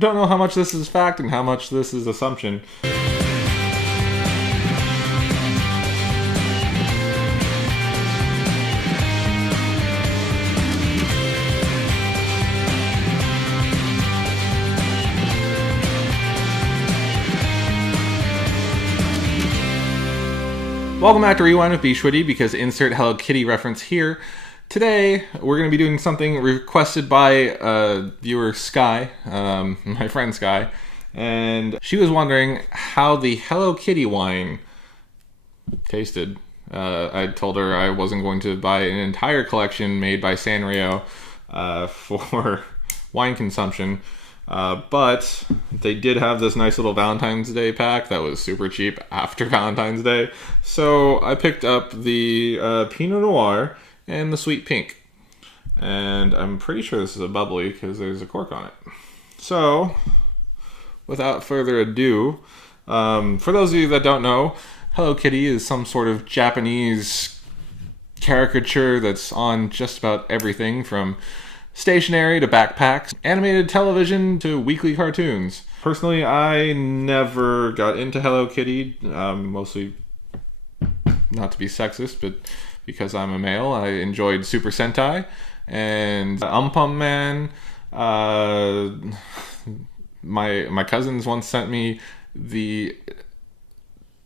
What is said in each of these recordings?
Don't know how much this is fact and how much this is assumption. Welcome back to Rewind with bschwitty, because insert Hello Kitty reference here. Today, we're going to be doing something requested by viewer Skye, my friend Skye, and she was wondering how the Hello Kitty wine tasted. I told her I wasn't going to buy an entire collection made by Sanrio for wine consumption, but they did have this nice little Valentine's Day pack that was super cheap after Valentine's Day, so I picked up the Pinot Noir and the Sweet Pink. And I'm pretty sure this is a bubbly because there's a cork on it. So, without further ado, for those of you that don't know, Hello Kitty is some sort of Japanese caricature that's on just about everything from stationery to backpacks, animated television to weekly cartoons. Personally, I never got into Hello Kitty, mostly not to be sexist, but because I'm a male. I enjoyed Super Sentai and Man. My cousins once sent me the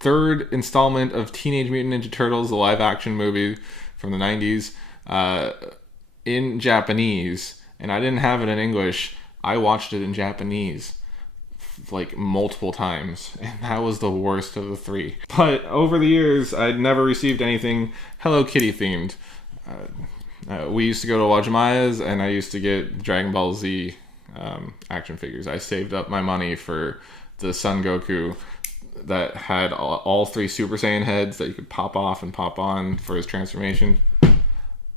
third installment of Teenage Mutant Ninja Turtles, the live action movie from the 90s, in Japanese, and I didn't have it in English. I watched it in Japanese like multiple times, and that was the worst of the three. But over the years, I'd never received anything Hello Kitty themed. We used to go to Wajamaya's, and I used to get Dragon Ball Z action figures. I saved up my money for the Son Goku that had all three Super Saiyan heads that you could pop off and pop on for his transformation.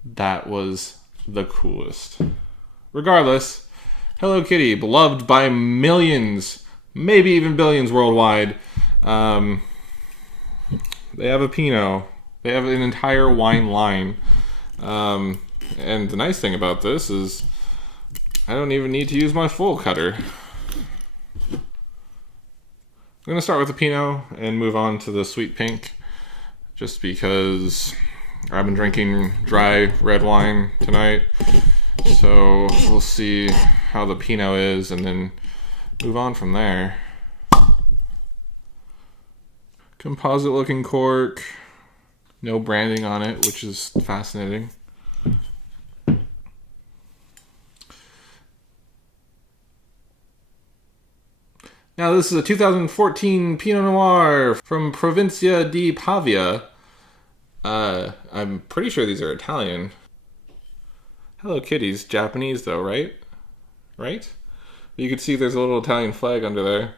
That was the coolest. Regardless, Hello Kitty, beloved by millions, maybe even billions worldwide. They have a Pinot. They have an entire wine line. And the nice thing about this is I don't even need to use my full cutter. I'm going to start with the Pinot and move on to the Sweet Pink, just because I've been drinking dry red wine tonight. So we'll see how the Pinot is and then move on from there. Composite looking cork. No branding on it, which is fascinating. Now this is a 2014 Pinot Noir from Provincia di Pavia. I'm pretty sure these are Italian. Hello Kitty's Japanese though, right? Right? You can see there's a little Italian flag under there.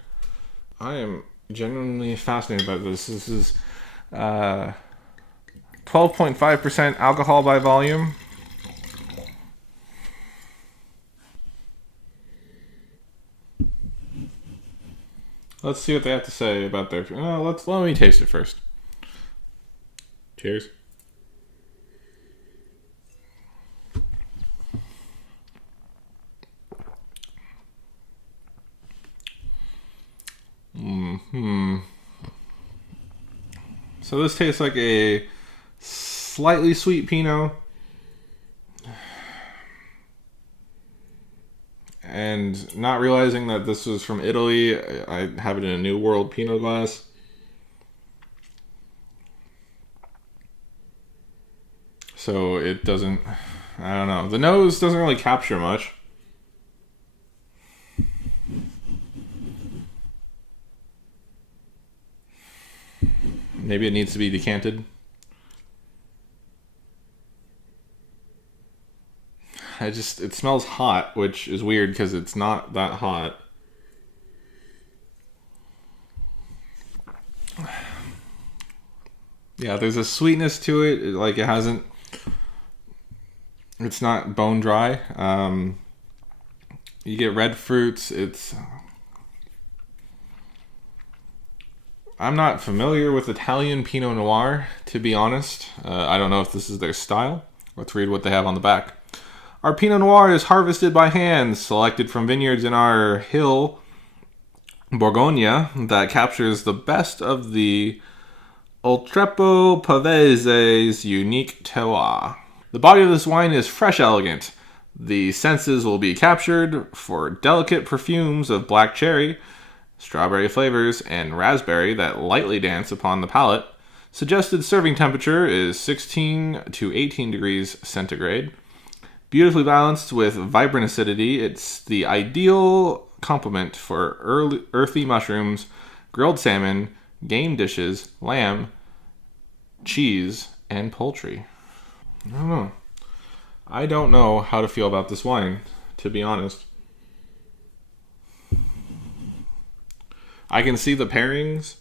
I am genuinely fascinated by this. This is 12.5% alcohol by volume. Let's see what they have to say about their... let me taste it first. Cheers. So this tastes like a slightly sweet Pinot. And not realizing that this was from Italy, I have it in a New World Pinot glass. So it doesn't, I don't know. The nose doesn't really capture much. Maybe it needs to be decanted. It smells hot, which is weird because it's not that hot. Yeah, there's a sweetness to it. Like it's not bone dry. You get red fruits. I'm not familiar with Italian Pinot Noir, to be honest. I don't know if this is their style. Let's read what they have on the back. Our Pinot Noir is harvested by hand, selected from vineyards in our hill, Bourgogne, that captures the best of the Oltrepo Pavese's unique terroir. The body of this wine is fresh elegant. The senses will be captured for delicate perfumes of black cherry, strawberry flavors, and raspberry that lightly dance upon the palate. Suggested serving temperature is 16 to 18 degrees centigrade. Beautifully balanced with vibrant acidity, it's the ideal complement for earthy mushrooms, grilled salmon, game dishes, lamb, cheese, and poultry. I don't know how to feel about this wine, to be honest. I can see the pairings.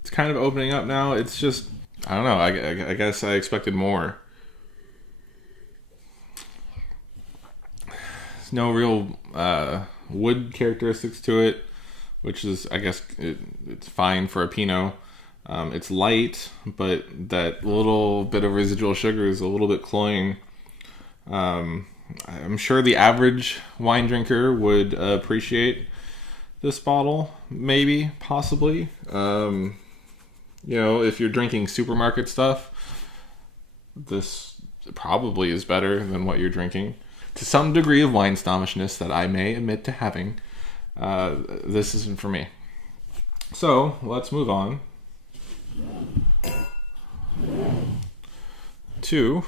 It's kind of opening up now. It's just, I don't know. I guess I expected more. There's no real wood characteristics to it, which is, I guess, it's fine for a Pinot. It's light, but that little bit of residual sugar is a little bit cloying. I'm sure the average wine drinker would appreciate this bottle, maybe, possibly. If you're drinking supermarket stuff, this probably is better than what you're drinking. To some degree of wine snobbishness that I may admit to having, this isn't for me. So, let's move on to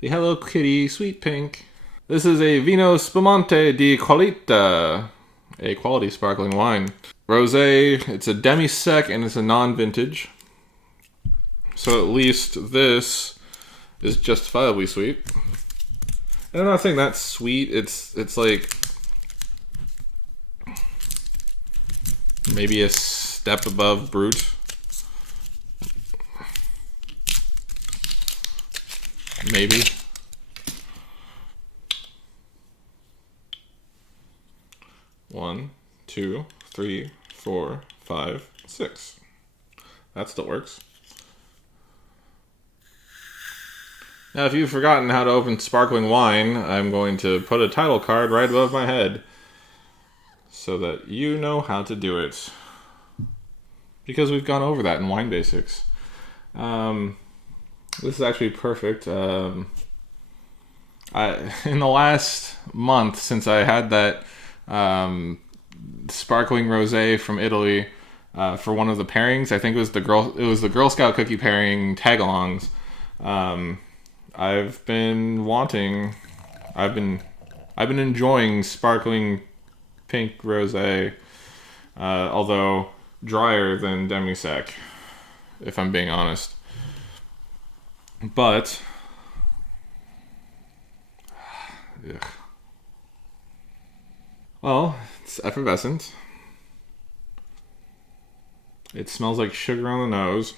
the Hello Kitty Sweet Pink. This is a Vino Spumante di Qualità, a quality sparkling wine. Rosé, it's a demi-sec and it's a non-vintage. So at least this is justifiably sweet. And I'm not saying that's sweet. It's like maybe a step above brut. Maybe. One, two, 3, 4, 5, 6. That still works. Now, if you've forgotten how to open sparkling wine, I'm going to put a title card right above my head so that you know how to do it. Because we've gone over that in Wine Basics. This is actually perfect. In the last month, since I had that sparkling rosé from Italy for one of the pairings, I think it was the Girl Scout cookie pairing tagalongs. I've been enjoying sparkling pink rosé, although drier than demi-sec, if I'm being honest. But ugh. Well, it's effervescent. It smells like sugar on the nose.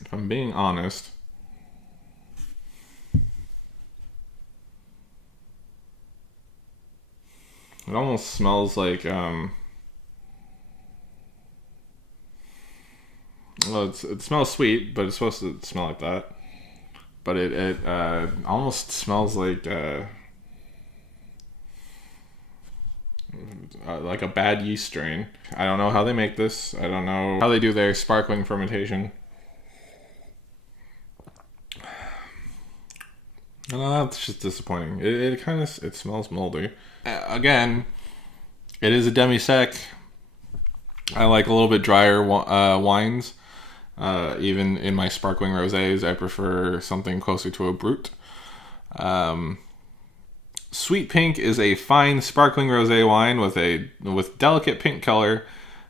If I'm being honest, it almost smells like it smells sweet, but it's supposed to smell like that. But it almost smells like a bad yeast strain. I don't know how they make this. I don't know how they do their sparkling fermentation. No, that's just disappointing. It smells moldy. Again, it is a demi-sec. I like a little bit drier wines. Even in my sparkling rosés, I prefer something closer to a brut. Sweet Pink is a fine sparkling rosé wine with delicate pink color,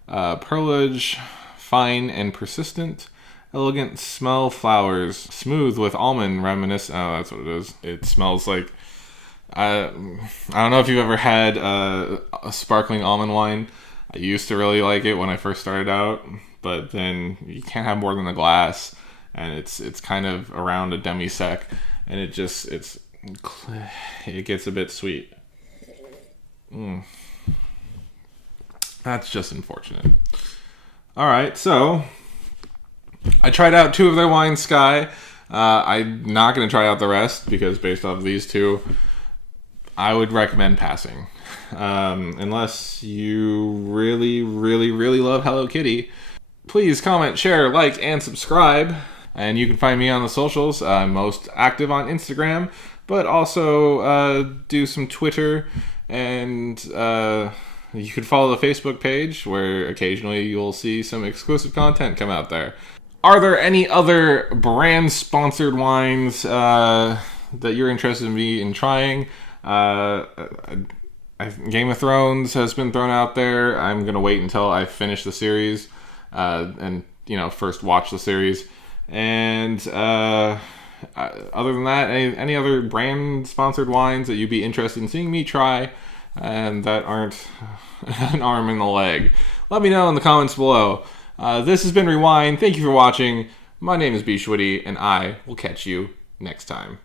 perlage, fine and persistent, elegant smell flowers, smooth with almond reminiscent. Oh, that's what it is. It smells like I don't know if you've ever had a sparkling almond wine. I used to really like it when I first started out, but then you can't have more than a glass, and it's kind of around a demi-sec, and it's it gets a bit sweet. That's just unfortunate. All right, so I tried out 2 of their wines, Skye. I'm not going to try out the rest because based off these 2, I would recommend passing. Unless you really, really, really love Hello Kitty. Please comment, share, like, and subscribe. And you can find me on the socials. I'm most active on Instagram, but also do some Twitter. And you can follow the Facebook page where occasionally you'll see some exclusive content come out there. Are there any other brand-sponsored wines that you're interested in me in trying? Game of Thrones has been thrown out there. I'm going to wait until I finish the series and, first watch the series. And other than that, any other brand-sponsored wines that you'd be interested in seeing me try and that aren't an arm and a leg, let me know in the comments below. This has been Rewind. Thank you for watching. My name is bschwitty, and I will catch you next time.